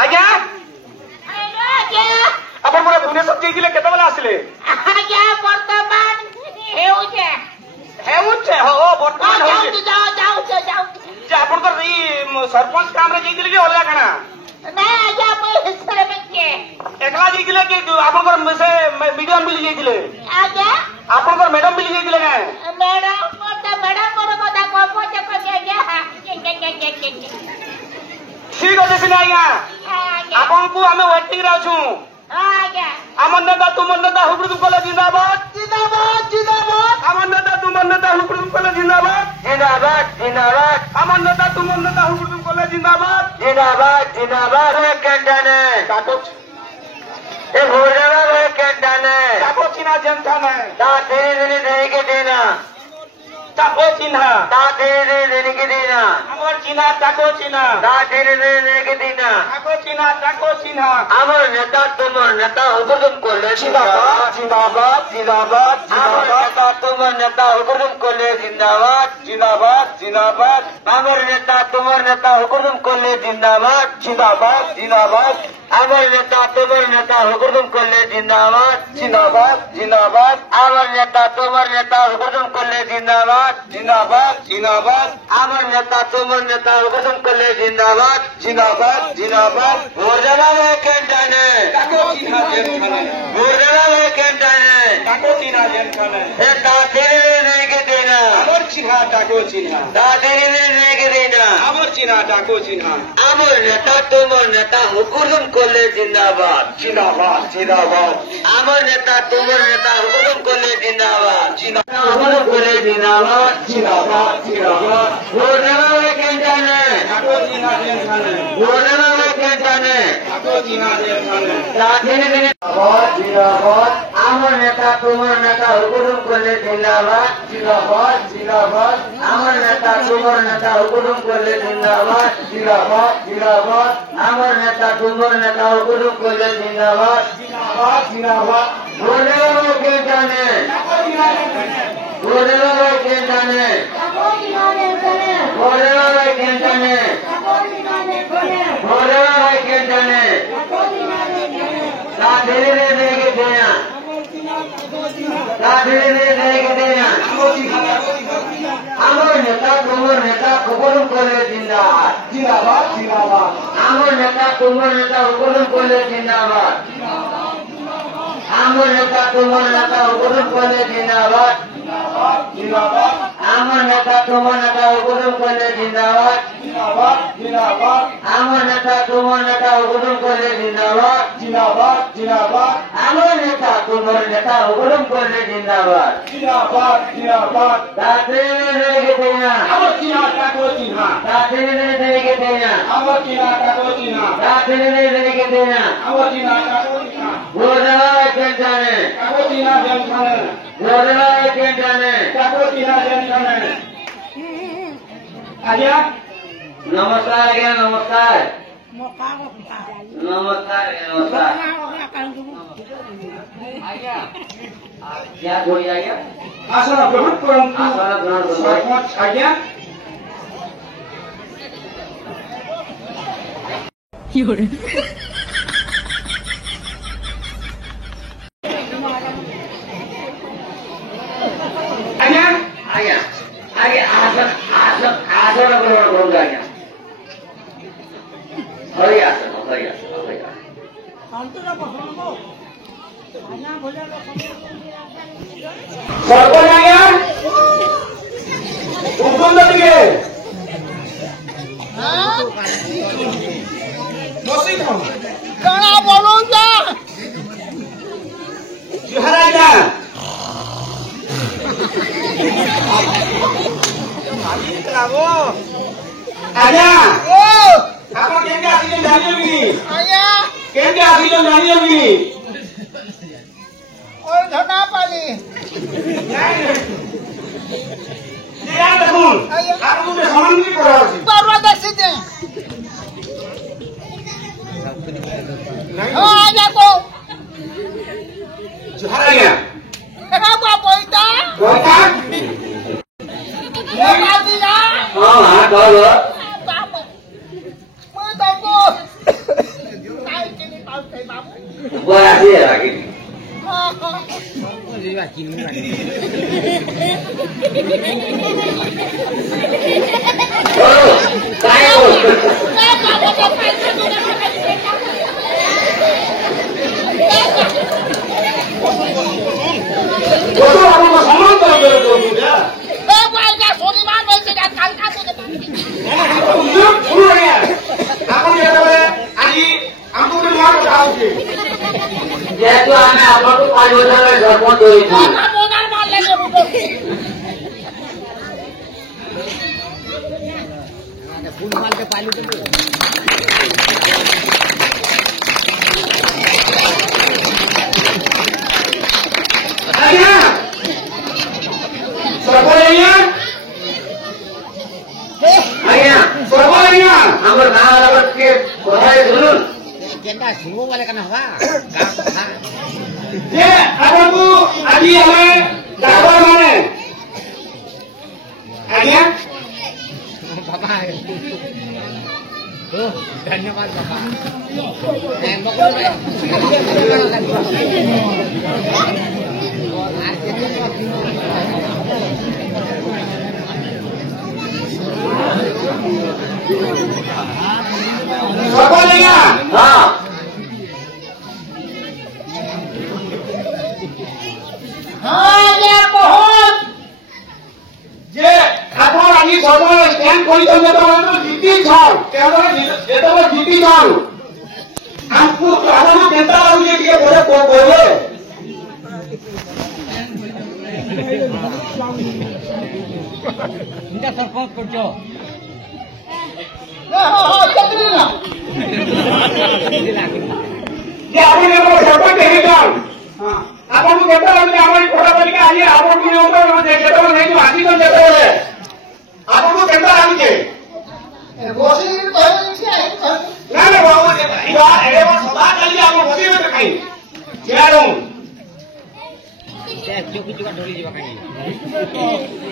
ଆଜ୍ଞା ଆପଣ ମୋର ଭୁବନେଶ୍ୱର ଯାଇଥିଲେ କେତେବେଳେ ଆସିଲେ? ଆଜ୍ଞା ବର୍ତ୍ତମାନ ହେଉଛେ ହଉ ବର୍ତ୍ତମାନ ହଉଛି ଯାଉଛେ ଯେ ଆପଣଙ୍କର ଏଇ ସରପଞ୍ଚ କାମରେ ଯାଇଥିଲେ କି ଅଲଗା କାଣା? ନାଇଁ ଆଜ୍ଞା ମୁଇଁ ଏକଲା ଯାଇଥିଲେ କି ଆପଣଙ୍କର ସେ ମିଡିୟମ ମିଲି ଯାଇଥିଲେ? ଆଜ୍ଞା ଆପଣଙ୍କର ମ୍ୟାଡାମ ମିଲି ଯାଇଥିଲେ କାଁ? ମ୍ୟାଡାମ କଥା ଠିକ ଅଛି ସିନା ଆଜ୍ଞା ଆପଣଙ୍କୁ ଆମେ ୱେଟିଂରେ ଅଛୁ। ଆଜ୍ଞା আমার নেতা তোমার নেতা হুকুম করলে জিন্দাবাদ জিন্দাবাদ জিন্দাবাদ আমার নেতা তোমার নেতা হুকুম করলে জিন্দাবাদ জিন্দাবাদ জিন্দাবাদ আমার নেতা তোমার নেতা হুকুম করলে জিন্দাবাদ জিন্দাবাদ জিন্দাবাদ কেন্টানে কাগজ এ ভোরনা কেন্টানে কাগজ চিনা জনখানে তা ধীরে ধীরে দেরিকে দেনা টাকো চিহ্না তা ধীরে ধীরে দেরিকে দেনা আমার চিনা টাকো চিহ্না তা ধীরে ধীরে দেরিকে দেনা টাকো চিহ্না টাকো চিহ্না আমার নেতা তোমার নেতা হুকুম করলে জিন্দাবাদ জিন্দাবাদ জিন্দাবাদ আমার নেতা তোমার নেতা হুকুম করলে জিন্দাবাদ জিন্দাবাদ জিন্দাবাদ আমার নেতা তোমার নেতা হুকুম করলে জিন্দাবাদ জিন্দাবাদ জিন্দাবাদ আমার নেতা তোমার নেতা হুকুম করলে জিন্দাবাদ জিন্দাবাদ জিন্দাবাদ আমার নেতা তোমার নেতা হুকুম করলে জিন্দাবাদ জিন্দাবাদ জিন্দাবাদ আমার নেতা তোমার নেতা হুকুম করলে জিন্দাবাদ জিন্দাবাদ জিন্দাবাদ ভোরনা কেন্টানে কাকো চিনা জেনখানে ভোরনা কেন্টানে কাকো চিনা জেনখানে এ দাদিরে নেকে দেনা আমার চিনা কাকো চিনা দাদিরে নেকে দেনা আমার চিনা কাকো চিনা আমার নেতা তোমার নেতা হুকুম করলে জিন্দাবাদ জিন্দাবাদ জিন্দাবাদ আমার নেতা তোমার নেতা হুকুম করলে জিন্দাবাদ জিন্দাবাদ হুকুম করলে জিন্দাবাদ জিন্দাবাদ জিন্দাবাদ ভোরনা কেন্টানে কাকো চিনা জেনখানে ভোরনা কেন্টানে কাকো চিনা জেনখানে দাদিরে জিন্দাবাদ জিন্দাবাদ আমার নেতা তোমার নেতা হুকুম করলে জিন্দাবাদ জিন্দাবাদ জিন্দাবাদ আমার নেতা তোমার নেতা হুকুম করলে জিন্দাবাদ জিন্দাবাদ জিন্দাবাদ আমার নেতা তোমার নেতা হুকুম করলে জিন্দাবাদ জিন্দাবাদ জিন্দাবাদ ভোরনা কেন্টানে ভোরনা কেন্টানে ভোরনা কেন্টানে ভোরনা কেন্টানে ধীরে ধীরে দেনা ধীরে ধীরে দেনা আমার নেতা তোমার নেতা হুকুম করলে জিন্দাবাদ জিন্দাবাদ জিন্দাবাদ আমার নেতা তোমার নেতা হুকুম করলে জিন্দাবাদ আমার নেতা তোমার নেতা হুকুম করলে জিন্দাবাদ জিন্দাবাদ আমার নেতা তোমার নেতা হুকুম করলে জিন্দাবাদ জিন্দাবাদ জিন্দাবাদ আমার নেতা তোমার নেতা হুকুম করলে জিন্দাবাদ জিন্দাবাদ জিন্দাবাদ আমার নেতা তোমার নেতা হুকুম করলে জিন্দাবাদ জিন্দাবাদ জিন্দাবাদ দাদিরে নেকে দেনা আমার চিনা কাকো চিনা দাদিরে নেকে দেনা আমার চিনা কাকো চিনা দাদিরে নেকে দেনা আমার চিনা কাকো চিনা ভোরনা কেন্টানে কাকো চিনা জেনখানে ভোরনা কেন্টানে কাকো চিনা জেনখানে আজ্ঞা नमस्कार आज्ञा नमस्कार नमस्कार नमस्कार क्या बोलिए आज्ञा आसन ग्रहण करंतु आसन ग्रहण सरपंच आज्ञा आज्ञा आज्ञा आज्ञा आसन आसन आसन ग्रहण करूंगा आज्ञा हरि आसन हरि आसन हरि सरपंच आज्ञा हुकुम दिए बसी कौन कणा बोलूंगा जुहर आज्ञा आज्ञा ଆପଣ କେମିତି ଆସିଲେ ଜାଣିଛନ୍ତି କି? ଆଜ୍ଞା କେମିତି ଆସିଲେ ଜାଣିଛନ୍ତି କି? ଧନା ପାଲି ଦେଖୁন ଆପଣଙ୍କୁ ଗୋଟେ ସମାନ ବି କରାଯାଉଛି ପର୍ବ ଦେଖିଛେ ହଁ ଆଜ୍ଞା କହ ଜୁହାର ଆଜ୍ଞା ପଇତା ପଇତା ଦିଆ ହଁ ହଁ କହ ମୁଁ ତମକୁ যেহেতু আমি আপনাকে 5 বছরের জন্ম দিয়েছি আমার মহারাজকে কোথায় শুনুন শুনবো বলে কেন হওয়া যে ଆପଣଙ୍କୁ ଆଜି ଆମେ ଡାକ୍ତର ମାନେ ଆଜ୍ଞା ବାବା ଧନ୍ୟବାଦ ବାବା ସର୍ବନିଆ ହଁ যে ଆପଣ ଆଜି ସବୁବେଳେ ଷ୍ଟାଣ୍ଡ କରିଛନ୍ତି ଯେତେବେଳେ ଜିତିଛନ୍ ଯେତେବେଳେ ଜିତିଛନ୍ ଆମକୁ ଆପଣଙ୍କୁ କେନ୍ତା ଲାଗୁଛି ଟିକେ ପରେ କହିବେ ସରପଞ୍ଚ କରୁଛ ଯେ ଆପଣ ସରପଞ୍ଚ ହେଇଛନ୍ ଆପଣଙ୍କୁ କେନ୍ତା ଲାଗୁଛି ଆମର ଖୋଲା କରିକି ଆଜି ଆପଣଙ୍କୁ ଯେତେବେଳେ ନେଇଛୁ ଆସିଛନ୍ ଯେତେବେଳେ ଆପଣଙ୍କୁ କେନ୍ତା ଲାଗୁଛି ନା ନା ବାବୁ ସଭା ଚାଲିଛି ଆପଣ ବସିବେ କାହିଁ ଛିଡ଼ା ରହୁନ୍ ଚୋକି ଯିବା ଢଳି ଯିବା କାହିଁକି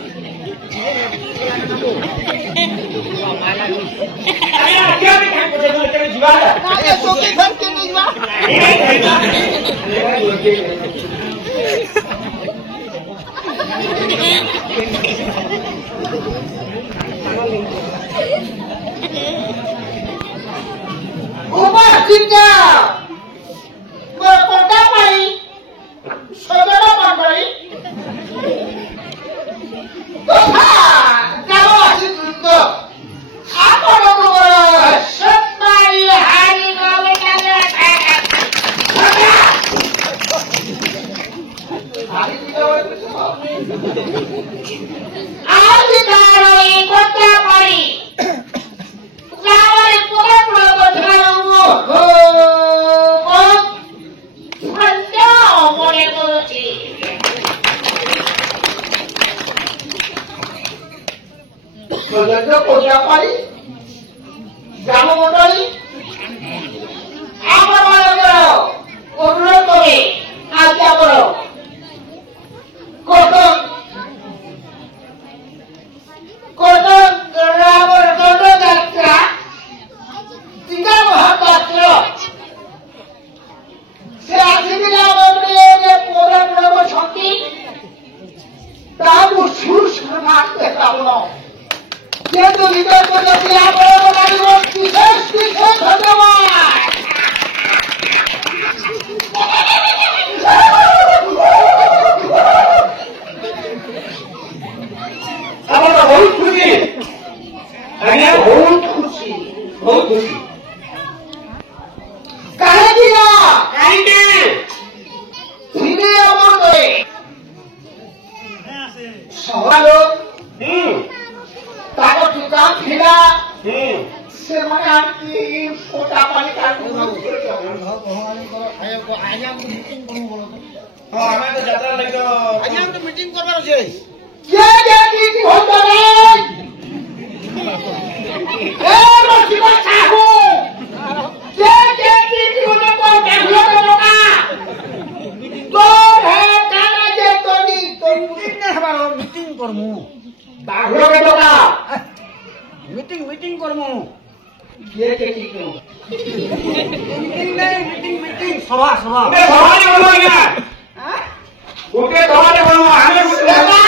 ଗୋଟେ ଦବାରେ କଣ ଆମେ ସେବା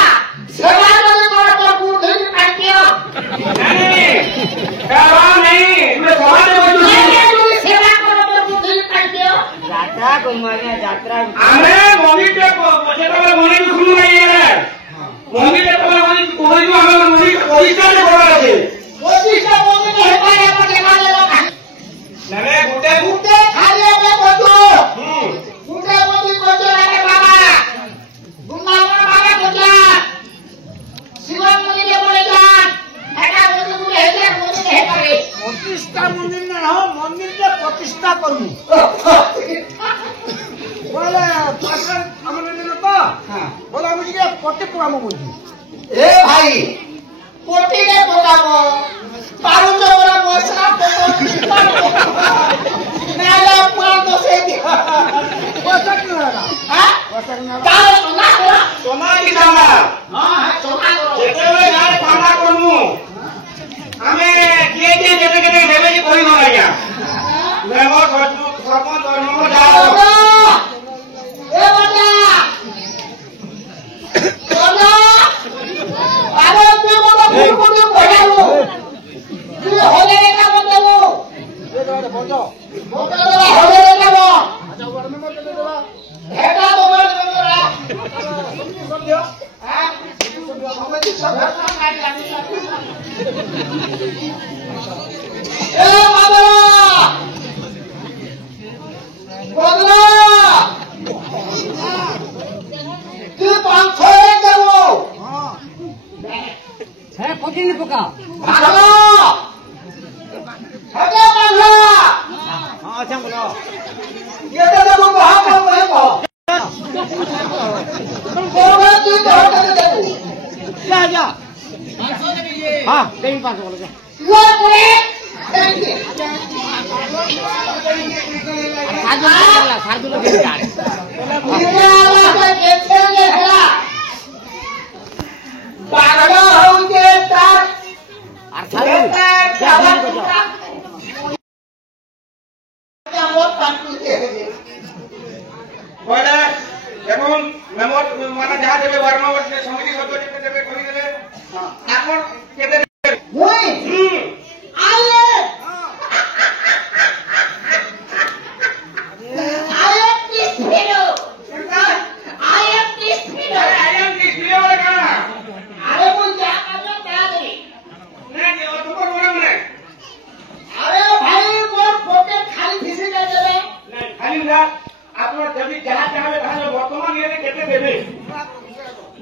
ସେବା କରି ମୋର ବୁଦ୍ଧି କାଟିଅ ସେବା କର ମୋର ବୁଦ୍ଧି କାଟିଅ ଯାତ୍ରା କୁମାରିଆ ଯାତ୍ରା ଆମେ ମନ୍ଦିର ପଛରେ ମନ୍ଦିର ଖୁଲୁ ନାହିଁ ମନ୍ଦିର ଆମେ ମନ୍ଦିର ପରିଷ୍କାର କରା ଅଛି ପଚିଶଟା ମନ୍ଦିର ହେପାରେ ମତେ ଖାଇଲେ ମାନେ ଗୋଟେ ଗୁଟେ ଖାଇଲେ ଆମେ ବন্ধୁ ଗୁଟେ ମନ୍ଦିର ବন্ধୁ ବାବା বৃন্দাবন বাবা কোথায় শিব মন্দিরে বলে যান এটা মন্দির গুলো হেলে মন্দির হে পারে প্রতিষ্ঠা মন্দির না হো মন্দিরটা প্রতিষ্ঠা করবো বলে পাশে আমাদের দিন তো বলে আমি কি পটে পোড়াবো বলছি এ ভাই পটিরে পোড়াবো পারুচ ওরা মশলা নালে পুরা দোষে দিবা পয়সা কি না হ্যাঁ পয়সা কি না তার সোনা করো সোনা কি দামা হ্যাঁ সোনা করো যেତେବେଳେ ଗାଁରେ ଥଣ୍ଡା କରମୁ ଆମେ କିଏ କିଏ କେତେ କେତେ ନେବେ ଯେ କହିବ ଆଜ୍ଞା ମେମ୍ବର ସରପଞ୍ଚ ନମ୍ବର ଯାଅ এ বাবা সোনা আরে তুই বড় ভুল করে পড়ালো তুই হলে এটা বলবো এ দাদা বন্ধ মোকাবেলা হলে যাব আচ্ছা ওর মেম্বার কে দেবা এটা তোমার বন্ধুরা সব দিও হ্যাঁ আমি সব ভাষা কাটি আমি এ বাবা বন্ধুরা তুই পাঁচশো দেবো হ্যাঁ পকিনি পোকা ভালো হবে ভালো হ্যাঁ আচ্ছা বলো এটা দেবো কহা কম হইব কোন তুই কহা দেবো যা যা হ্যাঁ দেবি 500 বলো যা লোকে সাধু লোক দিবি আরে পাগল হউছে তার আর সাধু বলে এখন মেম্বর মানে যাহা দেবে বারমাবর্ষ সমিতি সদস্য দেবে কইদেবে এখন কেটে মুই আলে I am this hero. I am this hero. আইএম কি দিলে ওরে কানা আরে মুই যা কাজে তাড়াতাড়ি না কি ও তো করব না আরে ভাই মোর পকেট খালি ফিসে যাবে খালি না আপনার যদি যাহা চাইবে তাহলে বর্তমান ইয়ে কেটে দেবে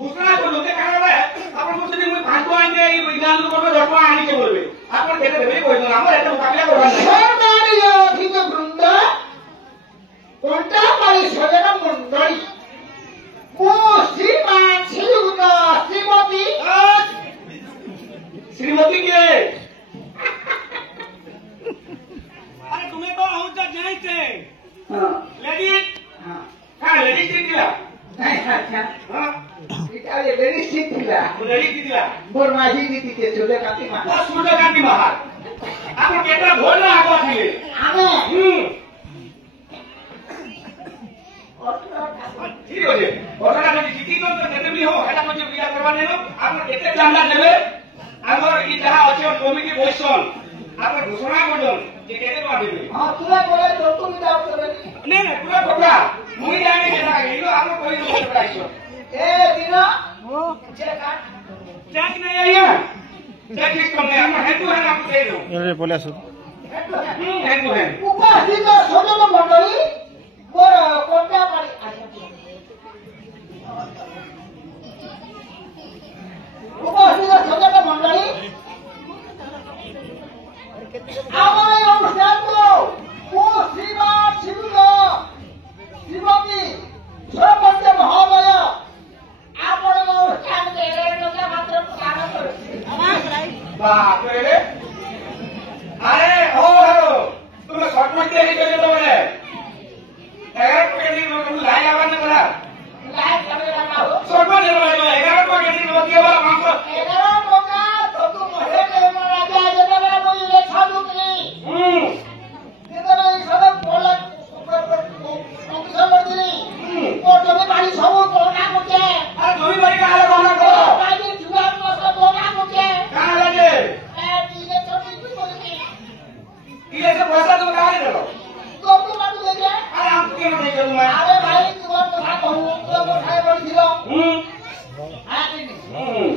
ঘোষণা করলো যে কারণে আপনার যদি মুই ভাগ্য আনতে এই বিজ্ঞান করবে যত আনিকে বলবে আপনার কেটে দেবে কইতো আমরা এটা মোকাবিলা করব না সরকারিও ঠিক বৃন্দ কোনটা পারি সজনা মন্ডলী ও শ্রীমান শ্রীযুক্ত শ্রীমতী শ্রীমতী কে আরে তুমি তো আউটা জানাইতে লেডিজ হ্যাঁ লেডিজ দিলা আচ্ছা হ্যাঁ এটা লেডি সিট দিলা লেডিজ দিলা মোর মাঝি দিতে চলে কাটি মা ও সূর্যকান্তি মহার আপনি কেটা ভোর না আগো ছিলে আমি ঠিক আছে ওটা যদি জিতি করতে কেতে বি হো এটা কোন বিয়া করবা নেনো আপনি কেতে চান্দা দেবে আমার কি যাহা আছে কমিটি বৈশন আপনি ঘোষণা করুন যে কেতে টাকা দেবে হ্যাঁ তুই বলে তোর দাও করে না না পুরো কথা মুই জানি কেটা এলো আমরা কই দেব প্রাইস এ দিন যে কাট চেক নাই আইয়া চেক সিস্টেম নাই আমরা হেতু হ্যাঁ আপনি দেই দেব এরে বলে আসো হেতু হ্যাঁ উপস্থিত সজনা মন্ডলী মোর কোনটা পারি উপস্থিত সজনা মন্ডলী আমার এই অনুষ্ঠান ও শ্রীমান শিবুল শ্রীমতী সরপঞ্চ মহোদয় আপনার অনুষ্ঠান মাত্র প্রদান করেছে বাপরে আরে ও হলো তুমি শর্টমার্ক তৈরি করে দাও বলে 11 টাকা দিয়ে তুমি লাই আবার না বলা লাইট করে লাগাও শর্টমার্ক দিয়ে বলা 11 টাকা দিয়ে তুমি দিয়ে বলা 500 11 টাকা তো মহে দেব রাজা যেটা বলে বলি লেখা দুকি ये से पैसा तुम कहाँ ले लो तुमको मत दे दे अरे हम क्यों नहीं करूँ मैं अरे भाई तुम কথা कहू तुम खाए बड़ी दिलो हां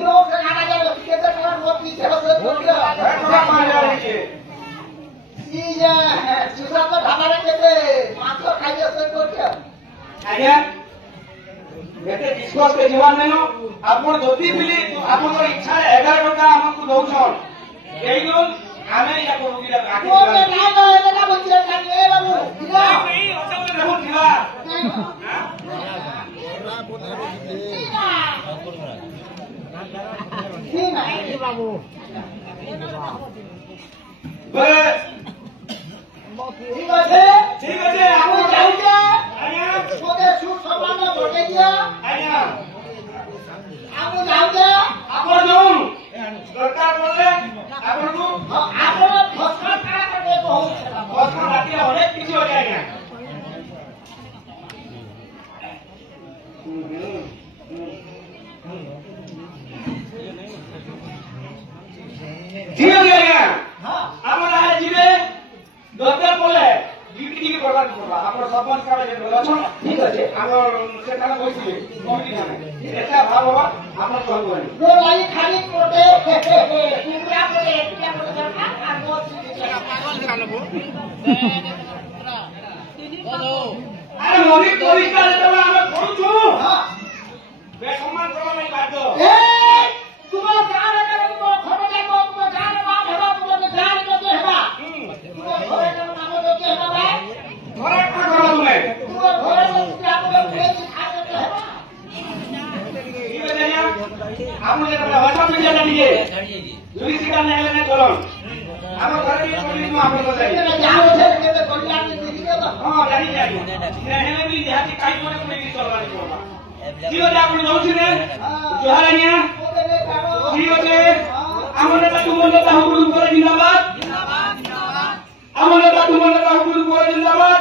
लोग खाना जाए केते टका वो पीछे बस बोल दिया थोड़ा मान जा रही है ई जे सुसा तो ढाबारे केते माछ खाइए से बोल दिया आज्ञा एते विश्वास के जीवन में आपण जति बिली आपण इच्छा 11 टका हमकु दउछन एई नो आमे या करू कि आखि वो में ना ना ना बोल दिया ए बाबू दिलो नहीं ओते रहू दिला ठीक है बाबू बरे ठीक है आपण जाऊ दे आज्ञा ओके सूट सामान बोले दिया आज्ञा आप जाऊ दे आपण जाऊ सरकार बोलले आपण को आप फसल करा करके बहुत फसल बाकी अनेक किछि हो जाएगा ठीक है आज्ञा हां आपण आए जिबे दरकार बोले ডিউটি কি করবার করবা আপনার সরপঞ্চ কারে যে বলছো ঠিক আছে আমার সেখানে বসিবে কমিটি খানে এটা ভাব বাবা আপনার কল করেন वो वाली खाली कोटे टुकड़ा बोले क्या बोले सरकार আর वो আরে নদী পরিষ্কার এটা আমরা করছু हां বেসম্মান করা নাই বাধ্য ए तुम जान करे तो खबर ले तुम जान बात हेबा तुम जान करते हेबा तुम घरे के नाम लेके हेबा भाई ঘরে একটা করো তুমি तुम घरे में क्या बोले भेज खा करते हेबा ঠিক আছে না আপনি এটা হোয়াটসঅ্যাপ মিডিয়া জানিয়ে যদি শিকার না হলে না করুন আমার ঘরে কি করি তুমি আপনার যাই मैं जाओ थे के तो कल्याण की दिखी दे হ্যাঁ জানি যাই না হেলে বি দেহাতি কাই করে তুমি কি চলবানি করবা কি হলে আপনি যাচ্ছি না জোহার আনিয়া ओके ले जाओ ঠিক আছে আমার নেতা তোমার নেতা হুকুম করে জিন্দাবাদ জিন্দাবাদ জিন্দাবাদ আমার নেতা তোমার নেতা হুকুম করে জিন্দাবাদ